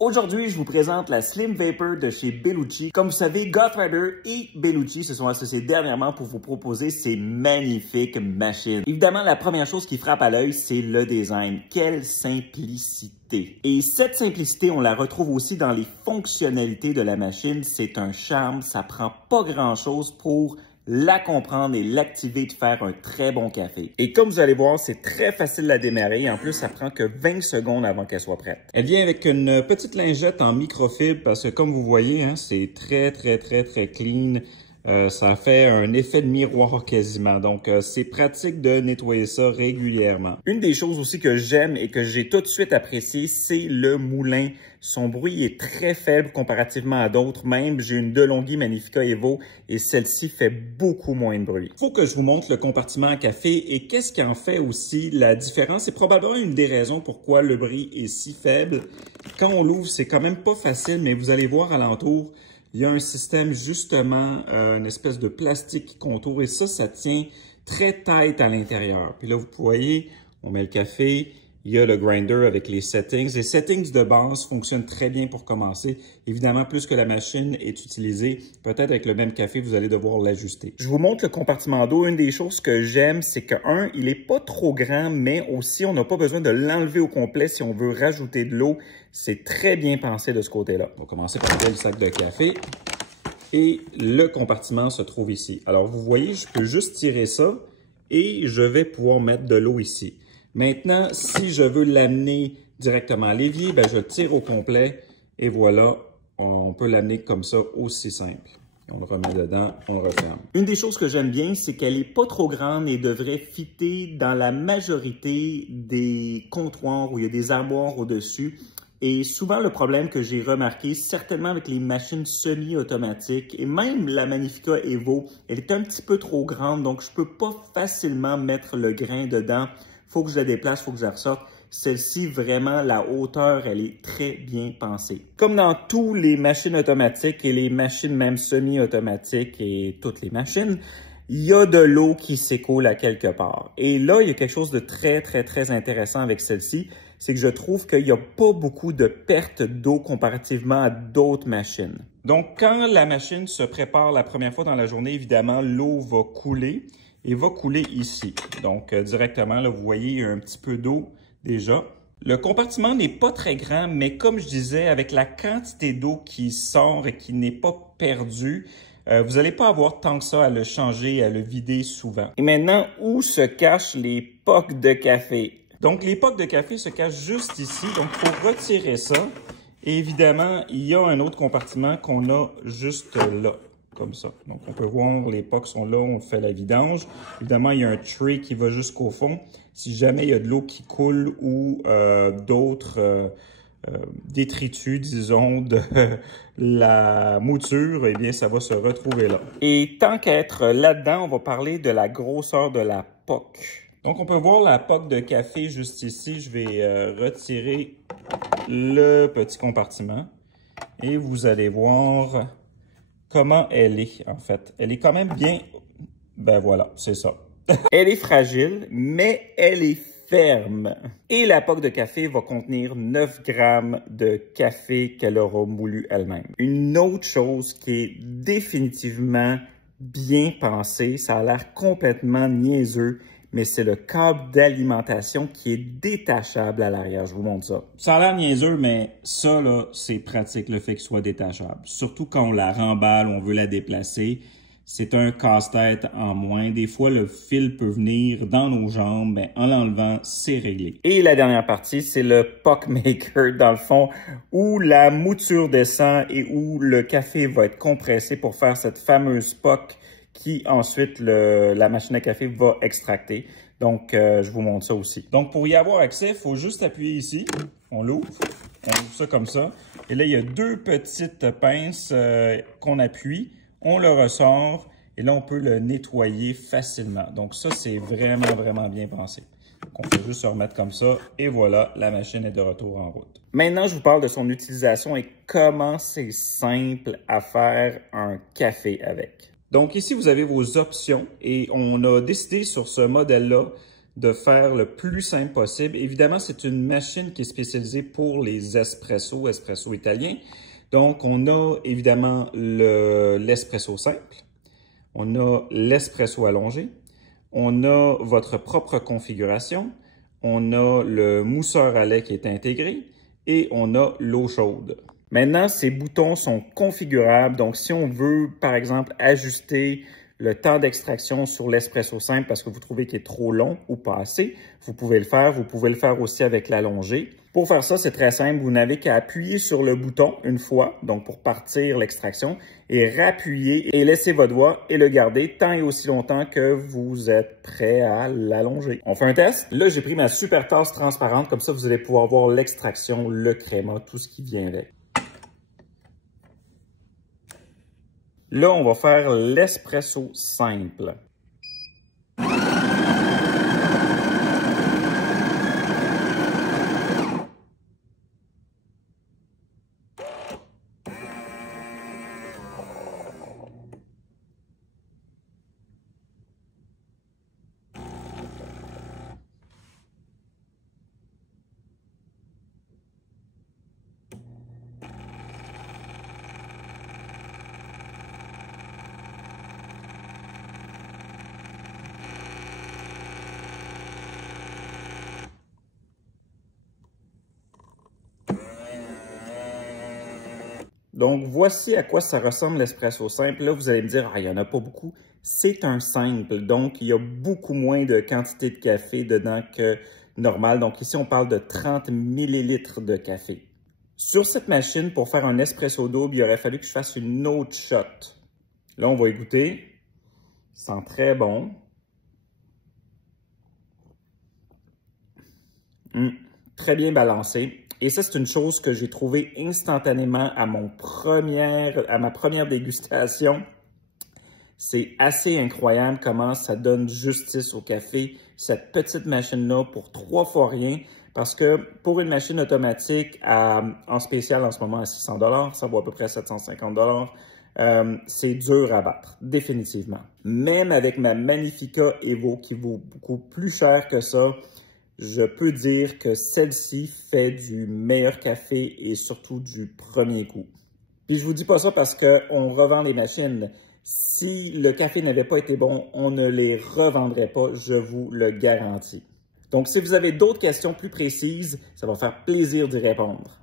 Aujourd'hui, je vous présente la Slim Vapor de chez Bellucci. Comme vous savez, Godfather et Bellucci se sont associés dernièrement pour vous proposer ces magnifiques machines. Évidemment, la première chose qui frappe à l'œil, c'est le design. Quelle simplicité! Et cette simplicité, on la retrouve aussi dans les fonctionnalités de la machine. C'est un charme, ça prend pas grand-chose pour la comprendre et l'activer de faire un très bon café. Et comme vous allez voir, c'est très facile à démarrer. En plus, ça prend que 20 secondes avant qu'elle soit prête. Elle vient avec une petite lingette en microfibre parce que comme vous voyez, c'est très clean. Ça fait un effet de miroir quasiment. Donc, c'est pratique de nettoyer ça régulièrement. Une des choses aussi que j'aime et que j'ai tout de suite apprécié, c'est le moulin. Son bruit est très faible comparativement à d'autres. Même, j'ai une DeLonghi Magnifica Evo et celle-ci fait beaucoup moins de bruit. Il faut que je vous montre le compartiment à café et qu'est-ce qui en fait aussi la différence. C'est probablement une des raisons pourquoi le bruit est si faible. Quand on l'ouvre, c'est quand même pas facile, mais vous allez voir alentour, il y a un système justement, une espèce de plastique qui contourne et ça tient très tight à l'intérieur. Puis là, vous voyez, on met le café, il y a le grinder avec les settings. Les settings de base fonctionnent très bien pour commencer. Évidemment, plus que la machine est utilisée, peut-être avec le même café, vous allez devoir l'ajuster. Je vous montre le compartiment d'eau. Une des choses que j'aime, c'est que, il n'est pas trop grand, mais aussi, on n'a pas besoin de l'enlever au complet si on veut rajouter de l'eau. C'est très bien pensé de ce côté-là. On va commencer par le sac de café. Et le compartiment se trouve ici. Alors, vous voyez, je peux juste tirer ça et je vais pouvoir mettre de l'eau ici. Maintenant, si je veux l'amener directement à l'évier, je le tire au complet et voilà, on peut l'amener comme ça, aussi simple. On le remet dedans, on le referme. Une des choses que j'aime bien, c'est qu'elle n'est pas trop grande et devrait fitter dans la majorité des comptoirs où il y a des armoires au-dessus. Et souvent, le problème que j'ai remarqué, certainement avec les machines semi-automatiques et même la Magnifica Evo, elle est un petit peu trop grande, donc je peux pas facilement mettre le grain dedans. Faut que je la déplace, faut que je la ressorte. Celle-ci, vraiment, la hauteur, elle est très bien pensée. Comme dans tous les machines automatiques et les machines même semi-automatiques et toutes les machines, il y a de l'eau qui s'écoule à quelque part. Et là, il y a quelque chose de très intéressant avec celle-ci, c'est que je trouve qu'il n'y a pas beaucoup de perte d'eau comparativement à d'autres machines. Donc, quand la machine se prépare la première fois dans la journée, évidemment, l'eau va couler et va couler ici. Donc, directement, là, vous voyez, il y a un petit peu d'eau déjà. Le compartiment n'est pas très grand, mais comme je disais, avec la quantité d'eau qui sort et qui n'est pas perdue, vous n'allez pas avoir tant que ça à le changer, à le vider souvent. Et maintenant, où se cachent les pocs de café? Donc, les pocs de café se cachent juste ici. Donc, il faut retirer ça. Et évidemment, il y a un autre compartiment qu'on a juste là, comme ça. Donc, on peut voir, les pocs sont là, on fait la vidange. Évidemment, il y a un tray qui va jusqu'au fond. Si jamais il y a de l'eau qui coule ou d'autres détritus, disons, de la mouture, eh bien, ça va se retrouver là. Et tant qu'à être là-dedans, on va parler de la grosseur de la POC. Donc, on peut voir la POC de café juste ici. Je vais retirer le petit compartiment et vous allez voir comment elle est, en fait. Elle est quand même bien... voilà, c'est ça. Elle est fragile, mais elle est ferme. Et la POC de café va contenir 9 grammes de café qu'elle aura moulu elle-même. Une autre chose qui est définitivement bien pensée, ça a l'air complètement niaiseux, mais c'est le câble d'alimentation qui est détachable à l'arrière. Je vous montre ça. Ça a l'air niaiseux, mais ça, là, c'est pratique, le fait qu'il soit détachable. Surtout quand on la remballe, on veut la déplacer. C'est un casse-tête en moins. Des fois, le fil peut venir dans nos jambes, mais en l'enlevant, c'est réglé. Et la dernière partie, c'est le POC Maker, dans le fond, où la mouture descend et où le café va être compressé pour faire cette fameuse POC qui ensuite la machine à café va extracter. Donc, je vous montre ça aussi. Donc, pour y avoir accès, il faut juste appuyer ici. On l'ouvre. On ouvre ça comme ça. Et là, il y a deux petites pinces qu'on appuie. On le ressort. Et là, on peut le nettoyer facilement. Donc, ça, c'est vraiment bien pensé. Donc, on peut juste se remettre comme ça. Et voilà, la machine est de retour en route. Maintenant, je vous parle de son utilisation et comment c'est simple à faire un café avec. Donc ici, vous avez vos options et on a décidé sur ce modèle-là de faire le plus simple possible. Évidemment, c'est une machine qui est spécialisée pour les espresso italiens. Donc, on a évidemment l'espresso simple, on a l'espresso allongé, on a votre propre configuration, on a le mousseur à lait qui est intégré et on a l'eau chaude. Maintenant, ces boutons sont configurables. Donc, si on veut, par exemple, ajuster le temps d'extraction sur l'espresso simple parce que vous trouvez qu'il est trop long ou pas assez, vous pouvez le faire. Vous pouvez le faire aussi avec l'allongé. Pour faire ça, c'est très simple. Vous n'avez qu'à appuyer sur le bouton une fois, donc pour partir l'extraction, et rappuyer et laisser votre doigt et le garder tant et aussi longtemps que vous êtes prêt à l'allonger. On fait un test. Là, j'ai pris ma super tasse transparente. Comme ça, vous allez pouvoir voir l'extraction, le créma, tout ce qui vient avec. Là, on va faire l'espresso simple. Donc, voici à quoi ça ressemble l'espresso simple. Là, vous allez me dire, il n'y en a pas beaucoup. C'est un simple, donc il y a beaucoup moins de quantité de café dedans que normal. Donc ici, on parle de 30 millilitres de café. Sur cette machine, pour faire un espresso double, il aurait fallu que je fasse une autre shot. Là, on va y goûter. Ça sent très bon. Très bien balancé. Et ça, c'est une chose que j'ai trouvée instantanément à ma première dégustation. C'est assez incroyable comment ça donne justice au café, cette petite machine-là, pour 3 fois rien. Parce que pour une machine automatique en spécial en ce moment à 600 $, ça vaut à peu près 750 $, c'est dur à battre, définitivement. Même avec ma Magnifica Evo qui vaut beaucoup plus cher que ça, je peux dire que celle-ci fait du meilleur café et surtout du premier coup. Puis je vous dis pas ça parce qu'on revend les machines. Si le café n'avait pas été bon, on ne les revendrait pas, je vous le garantis. Donc si vous avez d'autres questions plus précises, ça va faire plaisir d'y répondre.